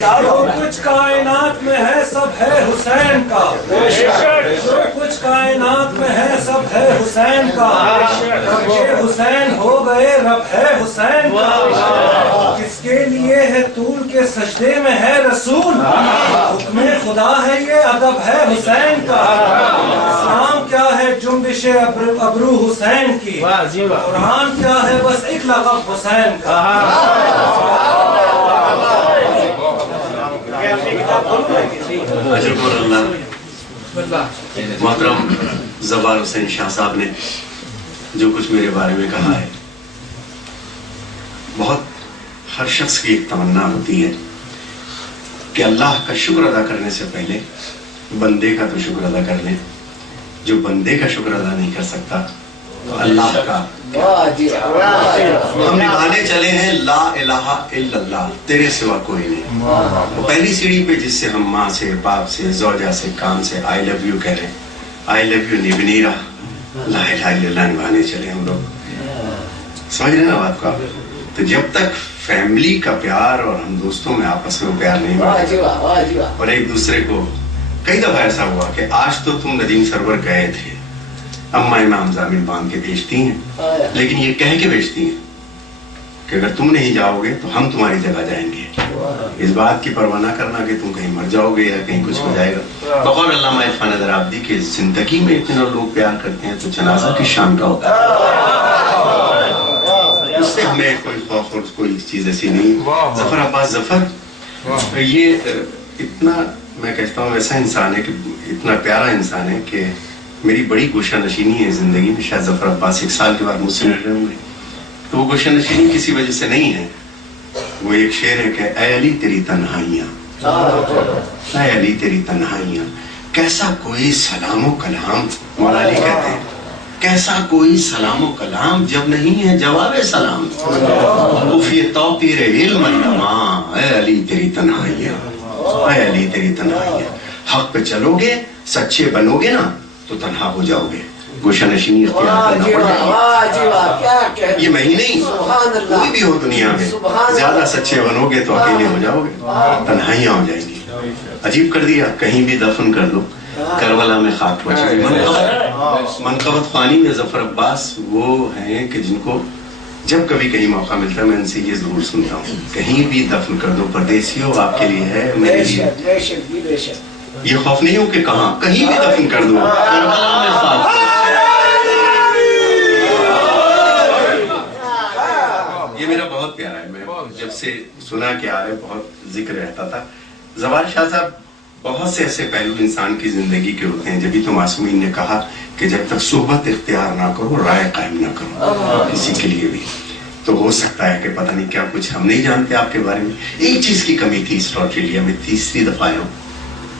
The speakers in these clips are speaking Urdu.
جو کچھ کائنات میں ہے سب ہے حسین کا، جو کچھ کائنات میں ہے سب ہے حسین کا، رب یہ حسین ہو گئے رب ہے حسین کا، کس کے لیے ہے طول کے سجدے میں ہے رسول، حکم خدا ہے یہ ادب ہے حسین کا، اسلام کیا ہے جنبش ابرو حسین کی، قرآن کیا ہے بس ایک لقب حسین کا۔ محترم زبار حسین شاہ صاحب نے جو کچھ میرے بارے میں کہا ہے، بہت ہر شخص کی ایک تمنا ہوتی ہے کہ اللہ کا شکر ادا کرنے سے پہلے بندے کا تو شکر ادا کر لیں، جو بندے کا شکر ادا نہیں کر سکتا تو اللہ کا۔ ہم نبھانے چلے ہیں لا الہ الا اللہ، تیرے سوا کوئی نہیں۔ وہ پہلی سیڑھی پہ جس سے ہم ماں سے، باپ سے، زوجہ سے، کام سے آئی لو یو کہہ رہے ہیں، آئی لو یو نبنیرہ، لا الہ الا اللہ نبھانے چلے ہم لوگ۔ سمجھ رہے ہیں نا بات کو؟ تو جب تک فیملی کا پیار اور ہم دوستوں میں آپس میں پیار نہیں بڑھے اور ایک دوسرے کو، کئی دفعہ ایسا ہوا کہ آج تو تم ندیم سرور گئے تھے، اماں امام زامن باندھ کے بیچتی ہیں، لیکن یہ کہہ کے بیچتی ہیں کہ اگر تم نہیں جاؤ گے تو ہم تمہاری جگہ جائیں گے، اس بات کی پرواہ نہ کرنا کہ تم کہیں مر جاؤ گے یا کہیں کچھ ہو جائے گا۔ بقول علامہ عرفان ادرابدی کے زندگی میں اتنے لوگ پیار کرتے ہیں تو جنازہ کی شان کا ہوتا ہے، اس سے ہمیں کوئی خوف اور کوئی چیز ایسی نہیں۔ ظفر عباس ظفر یہ اتنا، میں کہتا ہوں ایسا انسان ہے کہ اتنا پیارا انسان ہے کہ میری بڑی گوشہ نشینی ہے زندگی میں۔ شاید ظفر عباس 1 سال کے بعد مجھ سے مل رہے ہوں گے، تو وہ گوشہ نشینی کسی وجہ سے نہیں ہے۔ وہ ایک شعر ہے کہ اے علی تیری تنہائیاں، اے علی تیری تنہائیاں، کیسا کوئی سلام و کلام، مولا علی کہتے ہیں کیسا کوئی سلام و کلام جب نہیں ہے جواب سلام، خفی توقیر علم علماء، اے علی تیری تنہائیاں، اے علی تیری تنہائیاں، حق پہ چلو گے سچے بنو گے نا تو تنہا ہو جاؤ گے، گوشہ نشینی اختیار کرنا پڑے گا۔ یہ میں ہی نہیں، کوئی بھی ہو دنیا میں، زیادہ سچے بنو گے تو اکیلے ہو جاؤ گے، تنہائیاں ہو جائیں گی۔ عجیب کر دیا، کہیں بھی دفن کر دو، کربلا میں خاک پہنچے گی۔ منقبت خوانی میں ظفر عباس وہ ہیں کہ جن کو جب کبھی کہیں موقع ملتا ہے میں ان سے یہ ضرور سنتا ہوں، کہیں بھی دفن کر دو پردیسیوں آپ کے لیے ہے، میرے لیے یہ خوف نہیں ہو کہ کہاں، کہیں بھی دفن کر دو، کربلا میں خاک۔ یہ میرا بہت پیارا ہے، میں جب سے سنا کہ آ رہے بہت ذکر رہتا تھا۔ زوال شاہ صاحب بہت سے ایسے پہلو انسان کی زندگی کے ہوتے ہیں، جبھی تو معصومین نے کہا کہ جب تک صحبت اختیار نہ کرو رائے قائم نہ کرو کسی کے لیے بھی، تو ہو سکتا ہے کہ پتہ نہیں کیا کچھ ہم نہیں جانتے آپ کے بارے میں۔ ایک چیز کی کمی تھی اس آسٹریلیا میں، 3 دفعہ آیا ہوں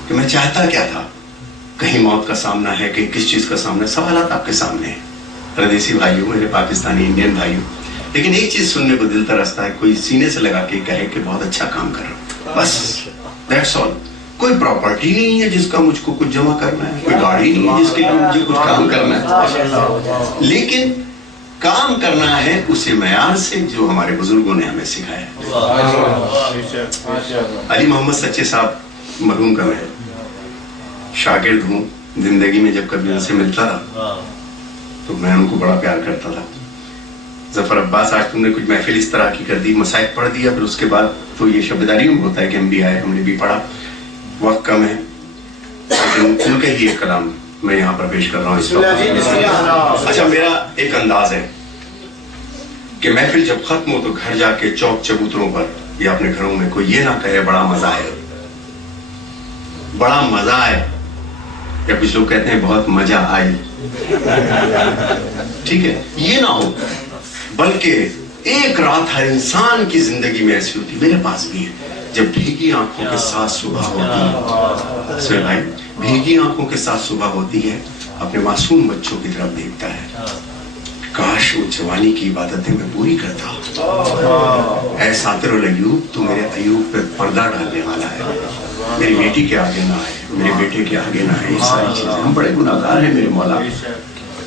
کہ میں چاہتا کیا تھا، کہیں موت کا سامنا ہے، کہیں کس چیز کا سامنا ہے، سوالات آپ کے سامنے ہیں پردیسی بھائیوں، میرے پاکستانی انڈین بھائیوں، لیکن ایک چیز سننے کو دل ترستا ہے، کوئی سینے سے لگا کے کہے کہ بہت اچھا کام کر رہا ہوں، بس دیٹس آل۔ کوئی پراپرٹی نہیں ہے جس کا مجھ کو کچھ جمع کرنا ہے، کوئی گاڑی نہیں ہے جس کے لیے مجھے کچھ کام کرنا ہے، لیکن کام کرنا ہے اسی معیار سے جو ہمارے بزرگوں نے ہمیں سکھایا ہے۔ علی محمد سچے صاحب مرحوم کا میں شاگرد ہوں، زندگی میں جب کبھی ان سے ملتا رہا تو میں ان کو بڑا پیار کرتا تھا۔ ظفر عباس آج تم نے کچھ محفل اس طرح کی کر دی، مسائل پڑھ دیا، پھر اس کے بعد تو یہ شبداریوں میں ہوتا ہے کہ ہم بھی آئے، ہم نے بھی پڑھا، وقت کم ہے، لیکن ان کے ہی ایک کلام میں یہاں پر پیش کر رہا ہوں اس وقت۔ اچھا، میرا ایک انداز ہے کہ محفل جب ختم ہو تو گھر جا کے چوک چبوتروں پر یا اپنے گھروں میں کوئی یہ نہ کہے بڑا مزہ ہے، بڑا مزہ ہے، یا کچھ لوگ کہتے ہیں بہت مزہ آئی، ٹھیک ہے، یہ نہ ہو، بلکہ ایک رات ہر انسان کی زندگی میں ایسی ہوتی، میرے پاس بھی ہے، جب بھیگی آنکھوں کے ساتھ صبح ہوتی ہے، سر بھائی بھیگی آنکھوں کے ساتھ صبح ہوتی ہے، اپنے معصوم بچوں کی طرف دیکھتا ہے، کاش وہ جوانی کی عبادتیں میں پوری کرتا، اے ساتر الایوب تو میرے ایوب پہ پردہ ڈالنے والا ہے، میری بیٹی کے آگے نہ آئے، میرے بیٹے کے آگے نہ آئے، یہ ساری چیزیں، ہم بڑے گناہگار ہیں میرے مولا۔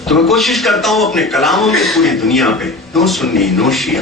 تو میں کوشش کرتا ہوں اپنے کلاموں میں پوری دنیا پہ، نو سنی نو شیعہ،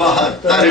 72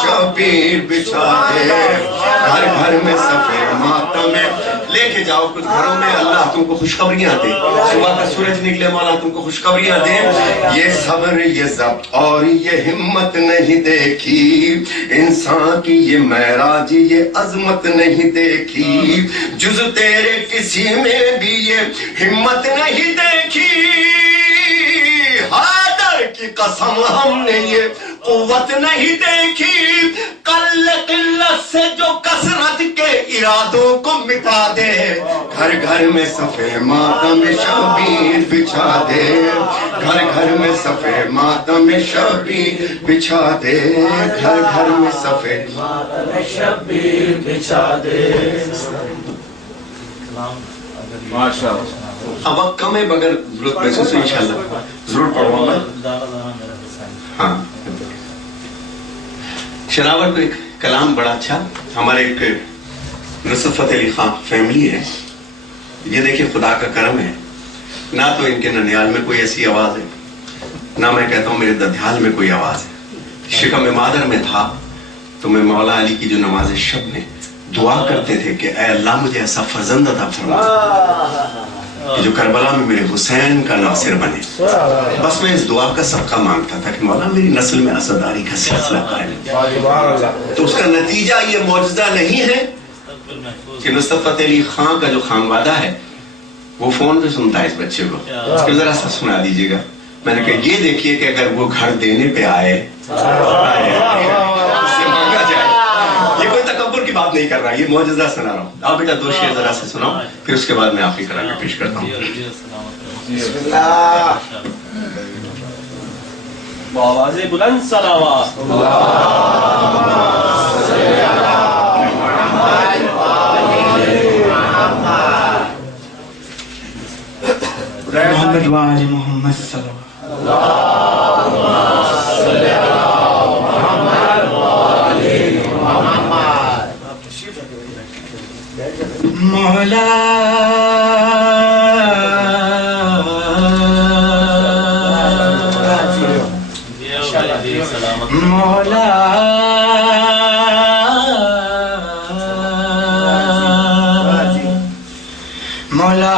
شبیر بچھا دے، گھر گھر میں سفید ماتم لے کے جاؤ کچھ گھروں میں، اللہ تم کو خوشخبریاں دے، صبح کا سورج نکلے مولا تم کو خوشخبریاں دے. یہ صبر یہ ضبط اور یہ ہمت نہیں دیکھی انسان کی، یہ معراج یہ عظمت نہیں دیکھی، جز تیرے کسی میں بھی یہ ہمت نہیں دیکھی. حیدر کی قسم ہم نے یہ قوت نہیں دیکھی، قلت سے جو کثرت کے ارادوں کو مٹا دے، گھر گھر میں صفے ماتم شبیر بچھا دے، گھر گھر میں صفے ماتم شبیر بچھا دے، گھر گھر میں صفے ماتم شبیر بچھا دے. اب وقت کم ہے مگر ضرورت محسوس ہے انشاءاللہ ضرور پڑھوں گا. ہاں شناور کو ایک کلام بڑا اچھا، ہمارے ایک نصرت فتح علی خان فیملی ہے، یہ دیکھیں خدا کا کرم ہے، نہ تو ان کے ننیال میں کوئی ایسی آواز ہے، نہ میں کہتا ہوں میرے ددھیال میں کوئی آواز ہے. شکم مادر میں تھا تو میں مولا علی کی جو نماز شب میں دعا کرتے تھے کہ اے اللہ مجھے ایسا فرزند عطا فرما کہ جو کربلا میں میرے حسین کا ناصر بنے. بس میں اس دعا کا صدقہ مانگتا تھا کہ مولا میری نسل میں عزاداری کا سلسلہ قائم. تو اس کا نتیجہ یہ معجزہ نہیں ہے کہ نصرت فتح علی خان کا جو خانوادہ ہے وہ فون پہ سنتا ہے اس بچے کو، اس کو ذرا سا سنا دیجیے گا. میں نے کہا یہ دیکھیے کہ اگر وہ گھر دینے پہ آئے اس سے مانگا جائے، یہ کوئی تکبر کی بات نہیں کر رہا، یہ معجزہ سنا رہا ہوں. آپ بیٹا دو شعر ذرا سے سناؤ، پھر اس کے بعد میں آپ کی کرا کے پیش کرتا ہوں. بسم اللہ. بآواز بلند صلوات. محمد وآل محمد صلی مولا مولا مولا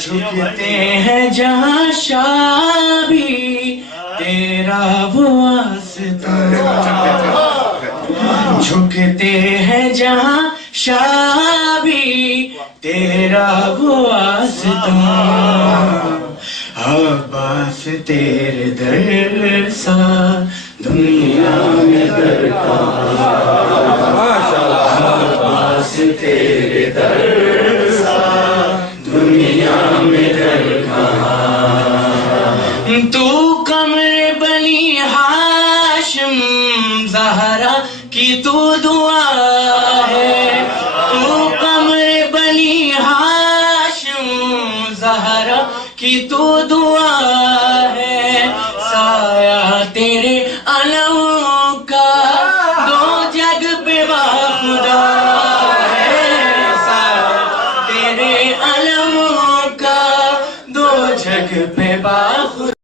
جھکتے ہیں جہاں شاہ بھی تیرا واسطہ، جھکتے ہیں جہاں شاہ بھی تیرا واسطہ، عباس تیرے در سا دنیا میں درکار، عباس تیرے در سا دنیا میں درکار. تو قمر بنی ہاشم زہرا کی تو دعا ہے، تو قمر بنی ہاشم زہرا کی تو دعا ہے، سایہ تیرے علم کا دو جگ پہ خدا ہے، سایہ تیرے علم کا دو جگ پہ